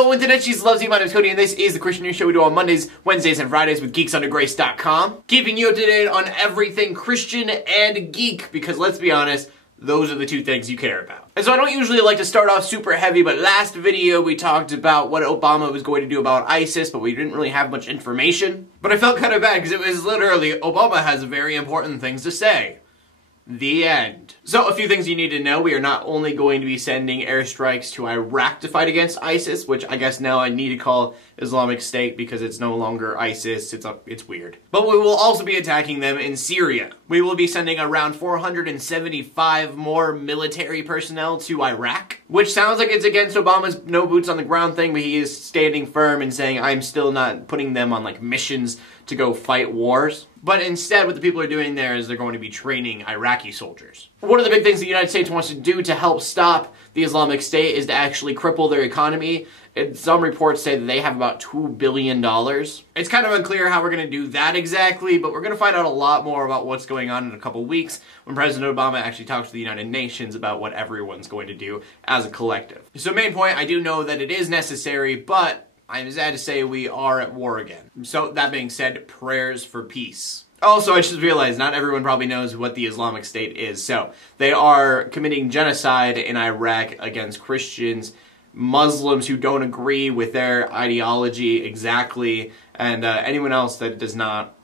Hello, Internet Jesus loves you. My name is Cody, and this is the Christian News Show we do on Mondays, Wednesdays, and Fridays with geeksunddergrace.com. Keeping you up to date on everything Christian and geek, because let's be honest, those are the two things you care about. And so I don't usually like to start off super heavy, but last video we talked about what Obama was going to do about ISIS, but we didn't really have much information. But I felt kind of bad because it was literally, Obama has very important things to say. The end. So a few things you need to know. We are not only going to be sending airstrikes to Iraq to fight against ISIS, which I guess now I need to call Islamic State because it's no longer ISIS, it's weird. But we will also be attacking them in Syria. We will be sending around 475 more military personnel to Iraq, which sounds like it's against Obama's no boots on the ground thing, but he is standing firm and saying, I'm still not putting them on like missions to go fight wars. But instead, what the people are doing there is they're going to be training Iraqi soldiers. One of the big things the United States wants to do to help stop the Islamic State is to actually cripple their economy. And some reports say that they have about $2 billion. It's kind of unclear how we're going to do that exactly, but we're going to find out a lot more about what's going on in a couple weeks when President Obama actually talks to the United Nations about what everyone's going to do as a collective. So main point, I do know that it is necessary, but I'm sad to say we are at war again. So that being said, prayers for peace. Also, I just realized not everyone probably knows what the Islamic State is. So they are committing genocide in Iraq against Christians, Muslims who don't agree with their ideology exactly, and anyone else that does not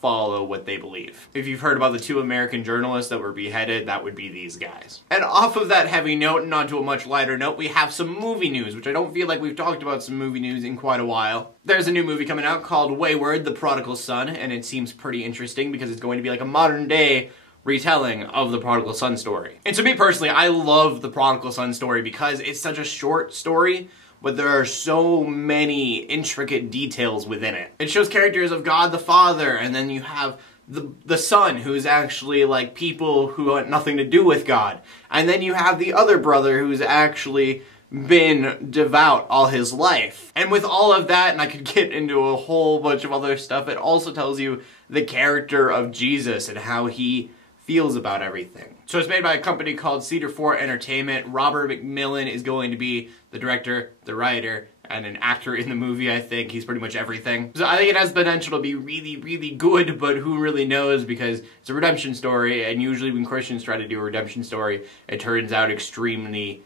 follow what they believe. If you've heard about the 2 American journalists that were beheaded, that would be these guys. And off of that heavy note and onto a much lighter note, we have some movie news, which I don't feel like we've talked about some movie news in quite a while. There's a new movie coming out called Wayward, the Prodigal Son, and it seems pretty interesting because it's going to be like a modern day retelling of the Prodigal Son story. And to me personally, I love the Prodigal Son story because it's such a short story, but there are so many intricate details within it. It shows characters of God the Father, and then you have the Son, who's actually like people who want nothing to do with God. And then you have the other brother who's actually been devout all his life. And with all of that, and I could get into a whole bunch of other stuff, it also tells you the character of Jesus and how he feels about everything. So it's made by a company called Cedar Fort Entertainment. Robert McMillan is going to be the director, the writer, and an actor in the movie, I think. He's pretty much everything. So I think it has potential to be really, really good, but who really knows, because it's a redemption story, and usually when Christians try to do a redemption story, it turns out extremely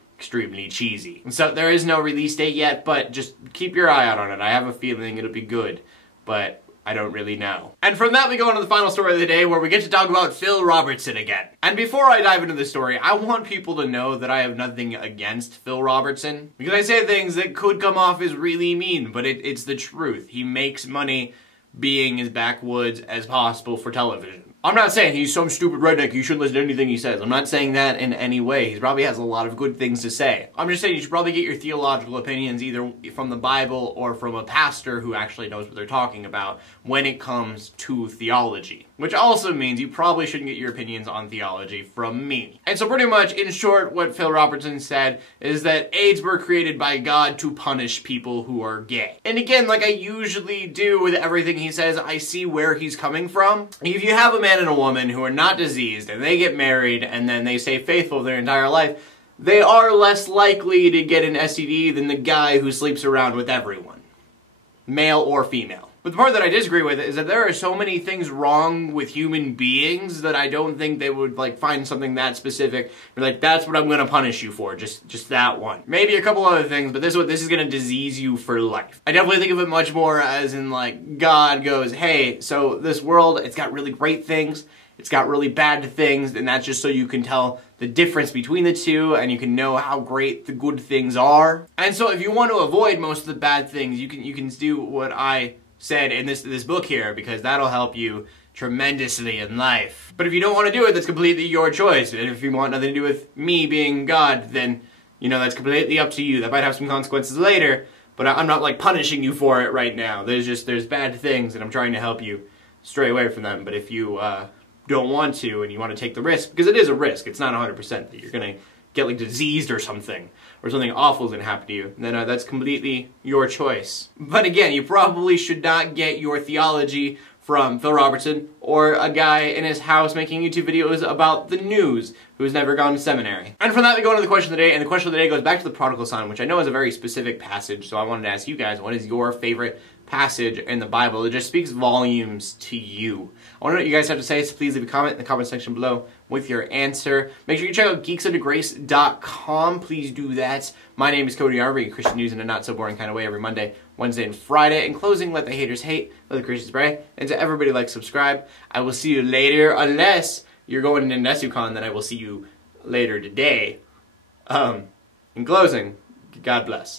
cheesy. So there is no release date yet, but just keep your eye out on it. I have a feeling it'll be good, but I don't really know. And from that we go on to the final story of the day, where we get to talk about Phil Robertson again. And before I dive into the story, I want people to know that I have nothing against Phil Robertson, because I say things that could come off as really mean, but it's the truth. He makes money being as backwoods as possible for television. I'm not saying he's some stupid redneck, you shouldn't listen to anything he says. I'm not saying that in any way. He probably has a lot of good things to say. I'm just saying you should probably get your theological opinions either from the Bible or from a pastor who actually knows what they're talking about when it comes to theology. Which also means you probably shouldn't get your opinions on theology from me. And so pretty much, in short, what Phil Robertson said is that AIDS were created by God to punish people who are gay. And again, like I usually do with everything he says, I see where he's coming from. If you have a man and a woman who are not diseased and they get married and then they stay faithful their entire life, they are less likely to get an STD than the guy who sleeps around with everyone, male or female. But the part that I disagree with is that there are so many things wrong with human beings that I don't think they would like find something that specific. Like, that's what I'm going to punish you for, just that one. Maybe a couple other things, but this is going to disease you for life. I definitely think of it much more as in like, God goes, hey, so this world, it's got really great things, it's got really bad things, and that's just so you can tell the difference between the two, and you can know how great the good things are. And so if you want to avoid most of the bad things, you can do what I said in this book here, because that'll help you tremendously in life. But if you don't want to do it, that's completely your choice. And if you want nothing to do with me being God, then, you know, that's completely up to you. That might have some consequences later, but I'm not like punishing you for it right now. There's bad things, and I'm trying to help you stray away from them. But if you don't want to, and you want to take the risk, because it is a risk, it's not 100% that you're gonna get like diseased or something awful is gonna happen to you, then that's completely your choice. But again, you probably should not get your theology from Phil Robertson, or a guy in his house making YouTube videos about the news who's never gone to seminary. And from that we go into the question of the day, and the question of the day goes back to the Prodigal Son, which I know is a very specific passage, so I wanted to ask you guys, what is your favorite passage in the Bible that just speaks volumes to you? I want to know what you guys have to say, so please leave a comment in the comment section below with your answer. Make sure you check out geeksundergrace.com. Please do that. My name is Cody, Armour, bringing Christian news in a not-so-boring kind of way every Monday, Wednesday, and Friday. In closing, let the haters hate, let the Christians pray, and to everybody like, subscribe. I will see you later, unless you're going to Nesucon, then I will see you later today. In closing, God bless.